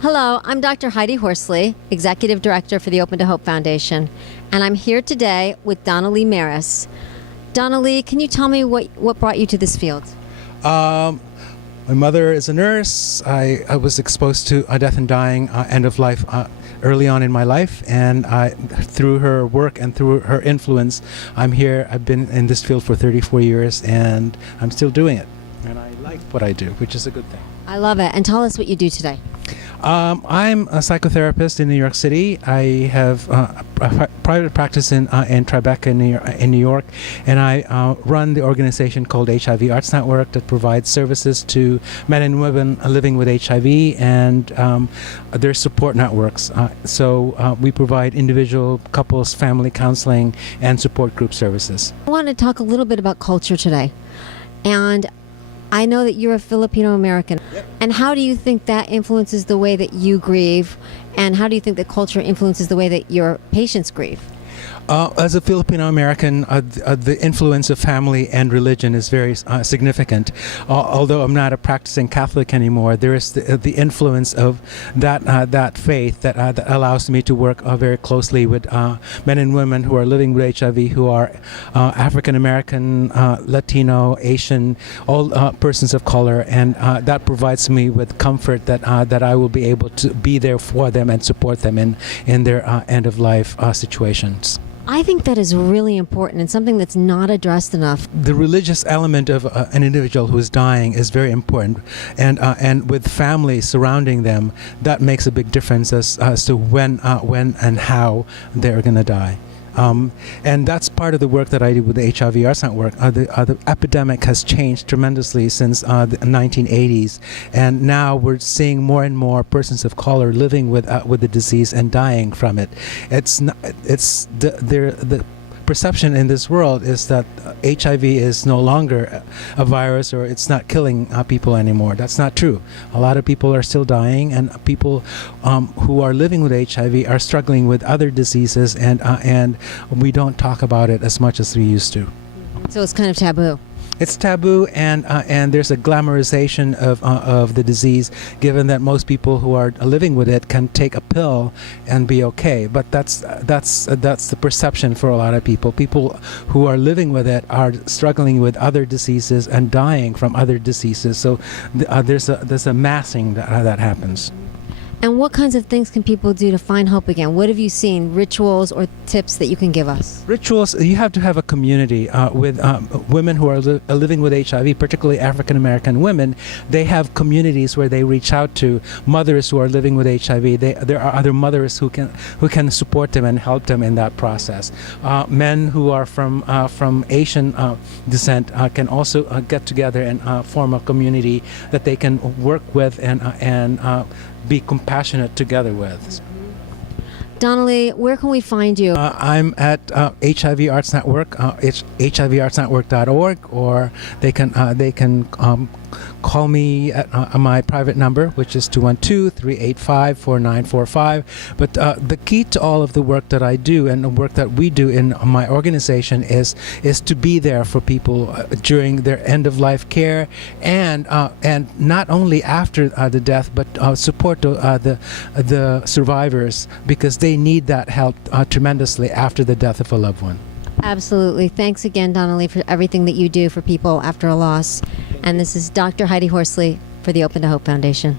Hello, I'm Dr. Heidi Horsley, Executive Director for the Open to Hope Foundation, and I'm here today with Doneley Meris. Doneley, can you tell me what brought you to this field? My mother is a nurse. I was exposed to death and dying, end of life early on in my life, and through her work and through her influence, I'm here. I've been in this field for 34 years, and I'm still doing it. And I like what I do, which is a good thing. I love it. And tell us what you do today. I'm a psychotherapist in New York City. I have a private practice in Tribeca in New York, and I run the organization called HIV Arts Network that provides services to men and women living with HIV and their support networks. So we provide individual, couples, family counseling, and support group services. I want to talk a little bit about culture today. And I know that you're a Filipino American. Yep. And how do you think that influences the way that you grieve? And how do you think that culture influences the way that your patients grieve? As a Filipino American, the influence of family and religion is very significant. Although I'm not a practicing Catholic anymore, there is the influence of that faith that allows me to work very closely with men and women who are living with HIV, who are African American, Latino, Asian, all persons of color, and that provides me with comfort that I will be able to be there for them and support them in their end of life situations. I think that is really important and something that's not addressed enough. The religious element of an individual who is dying is very important, and with families surrounding them, that makes a big difference as to when and how they're going to die. And that's part of the work that I do with the HIV Arts Network. The epidemic has changed tremendously since the 1980s, and now we're seeing more and more persons of color living with the disease and dying from it. The perception in this world is that HIV is no longer a virus, or it's not killing people anymore. That's not true. A lot of people are still dying, and people who are living with HIV are struggling with other diseases, and we don't talk about it as much as we used to. So it's kind of taboo. It's taboo, and there's a glamorization of the disease, given that most people who are living with it can take a pill and be okay. But that's the perception for a lot of people. People who are living with it are struggling with other diseases and dying from other diseases. So there's a massing that happens. And what kinds of things can people do to find hope again? What have you seen, rituals or tips that you can give us? Rituals, you have to have a community with women who are living with HIV, particularly African American women. They have communities where they reach out to mothers who are living with HIV. There are other mothers who can support them and help them in that process. Men who are from Asian descent can also get together and form a community that they can work with and be compassionate together with. Doneley, where can we find you? I'm at HIV Arts Network. It's hivartsnetwork.org, or they can call me at my private number, which is 212-385-4945. But the key to all of the work that I do and the work that we do in my organization is to be there for people during their end-of-life care, and not only after the death, but support the survivors, because they need that help tremendously after the death of a loved one. Absolutely. Thanks again, Doneley, for everything that you do for people after a loss. And this is Dr. Heidi Horsley for the Open to Hope Foundation.